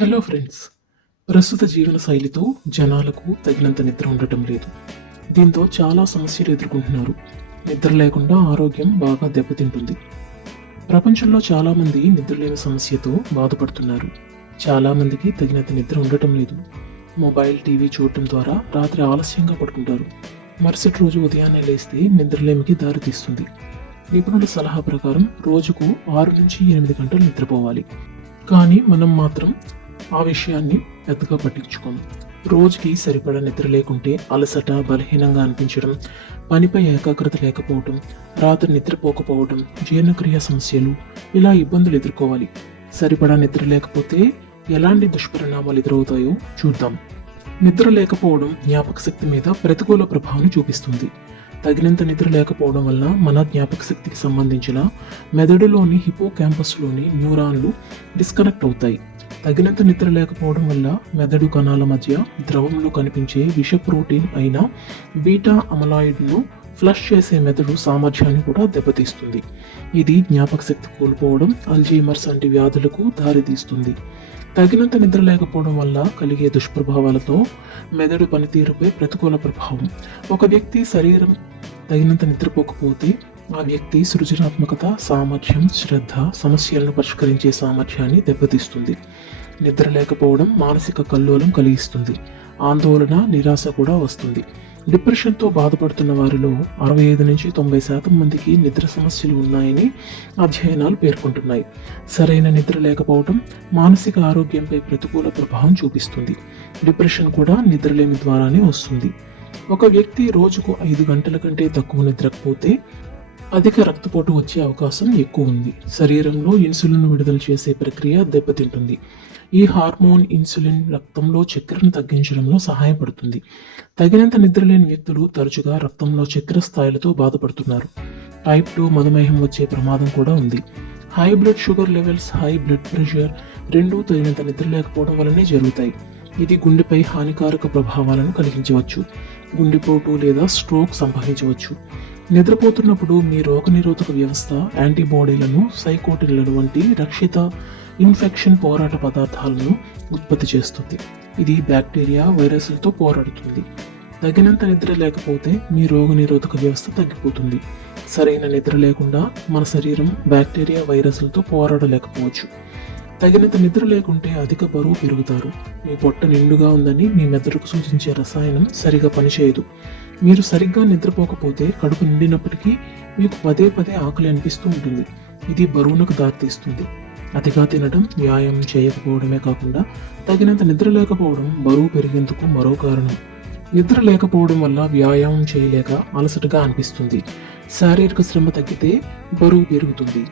Hello friends ప్రస్తుత జీవన శైలితో జనాలకు తగినంత నిద్ర ఉండటం లేదు. దీంతో చాలా సమస్యలు ఎదుర్కొంటున్నారు. నిద్ర లేకుండా ఆరోగ్యం బాగా దెబ్బతింటుంది. ప్రపంచంలో చాలామంది నిద్రలేని సమస్యతో బాధపడుతున్నారు. చాలామందికి తగినంత నిద్ర ఉండటం లేదు. మొబైల్ టీవీ చూడటం ద్వారా రాత్రి ఆలస్యంగా పడుకుంటారు. మరుసటి రోజు ఉదయాన్నే లేస్తే నిద్రలేమికి దారితీస్తుంది నిపుణుల సలహా ప్రకారం రోజుకు ఆరు నుంచి ఎనిమిది గంటలు నిద్రపోవాలి. కానీ మనం మాత్రం ఆ విషయాన్ని పెద్దగా పట్టించుకోం రోజుకి సరిపడా నిద్ర లేకుంటే అలసట బలహీనంగా అనిపించడం పనిపై ఏకాగ్రత లేకపోవడం రాత్రి నిద్రపోకపోవడం జీర్ణక్రియ సమస్యలు ఇలా ఇబ్బందులు ఎదుర్కోవాలి. సరిపడా నిద్ర లేకపోతే ఎలాంటి దుష్పరిణామాలు ఎదురవుతాయో చూద్దాం. నిద్ర లేకపోవడం జ్ఞాపక శక్తి మీద ప్రతికూల ప్రభావం చూపిస్తుంది. తగినంత నిద్ర లేకపోవడం వల్ల మన జ్ఞాపక శక్తికి సంబంధించిన మెదడులోని హిపో క్యాంపస్లోని న్యూరాన్లు డిస్కనెక్ట్ అవుతాయి. తగినంత నిద్ర లేకపోవడం వల్ల మెదడు కణాల మధ్య ద్రవంలో కనిపించే విష ప్రోటీన్ అయిన బీటా అమలాయిడ్ను ఫ్లష్ చేసే మెదడు సామర్థ్యాన్ని కూడా దెబ్బతీస్తుంది. ఇది జ్ఞాపక శక్తి కోల్పోవడం అల్జీమర్స్ వంటి వ్యాధులకు దారితీస్తుంది. తగినంత నిద్ర లేకపోవడం వల్ల కలిగే దుష్ప్రభావాలతో మెదడు పనితీరుపై ప్రతికూల ప్రభావం. ఒక వ్యక్తి శరీరం తగినంత నిద్రపోకపోతే ఆ వ్యక్తి సృజనాత్మకత సామర్థ్యం శ్రద్ధ సమస్యలను పరిష్కరించే సామర్థ్యాన్ని దెబ్బతీస్తుంది. నిద్ర లేకపోవడం మానసిక కల్లోలం కలిగిస్తుంది. ఆందోళన నిరాశ కూడా వస్తుంది. డిప్రెషన్తో బాధపడుతున్న వారిలో అరవై ఐదు నుంచి తొంభై శాతం మందికి నిద్ర సమస్యలు ఉన్నాయని అధ్యయనాలు పేర్కొంటున్నాయి. సరైన నిద్ర లేకపోవడం మానసిక ఆరోగ్యంపై ప్రతికూల ప్రభావం చూపిస్తుంది. డిప్రెషన్ కూడా నిద్రలేమి ద్వారానే వస్తుంది. ఒక వ్యక్తి రోజుకు ఐదు గంటల కంటే తక్కువ నిద్రకపోతే అధిక రక్తపోటు వచ్చే అవకాశం ఎక్కువ ఉంది. శరీరంలో ఇన్సులిన్ విడుదల చేసే ప్రక్రియ దెబ్బతింటుంది. ఈ హార్మోన్ ఇన్సులిన్ రక్తంలో చక్కెరను తగ్గించడంలో సహాయపడుతుంది. తగినంత నిద్రలేని వ్యక్తులు తరచుగా రక్తంలో చక్కెర స్థాయిలతో బాధపడుతున్నారు. టైప్ టూ మధుమేహం వచ్చే ప్రమాదం కూడా ఉంది. High blood sugar levels high blood pressure రెండూ తగినంత నిద్ర లేకపోవడం వలనే జరుగుతాయి. ఇది గుండెపై హానికారక ప్రభావాలను కలిగించవచ్చు. గుండెపోటు లేదా స్ట్రోక్ సంభవించవచ్చు. నిద్రపోతున్నప్పుడు మీ రోగనిరోధక వ్యవస్థ యాంటీబాడీలను సైకోటిన్లను వంటి రక్షిత ఇన్ఫెక్షన్ పోరాట పదార్థాలను ఉత్పత్తి చేస్తుంది. ఇది బ్యాక్టీరియా వైరస్లతో పోరాడుతుంది. తగినంత నిద్ర లేకపోతే మీ రోగనిరోధక వ్యవస్థ తగ్గిపోతుంది. సరైన నిద్ర లేకుండా మన శరీరం బ్యాక్టీరియా వైరస్లతో పోరాడలేకపోవచ్చు. తగినంత నిద్ర లేకుంటే అధిక బరువు పెరుగుతారు. మీ పొట్ట నిండుగా ఉందని మీ మెదడుకు సూచించే రసాయనం సరిగా పనిచేయదు. మీరు సరిగ్గా నిద్రపోకపోతే కడుపు నిండినప్పటికీ మీకు పదే పదే ఆకలి అనిపిస్తూ ఉంటుంది. ఇది బరువునకు దారితీస్తుంది. అతిగా తినడం వ్యాయామం చేయకపోవడమే కాకుండా తగినంత నిద్ర లేకపోవడం బరువు పెరిగేందుకు మరో కారణం. నిద్ర లేకపోవడం వల్ల వ్యాయామం చేయలేక అలసటగా అనిపిస్తుంది. శారీరక శ్రమ తగ్గితే బరువు పెరుగుతుంది.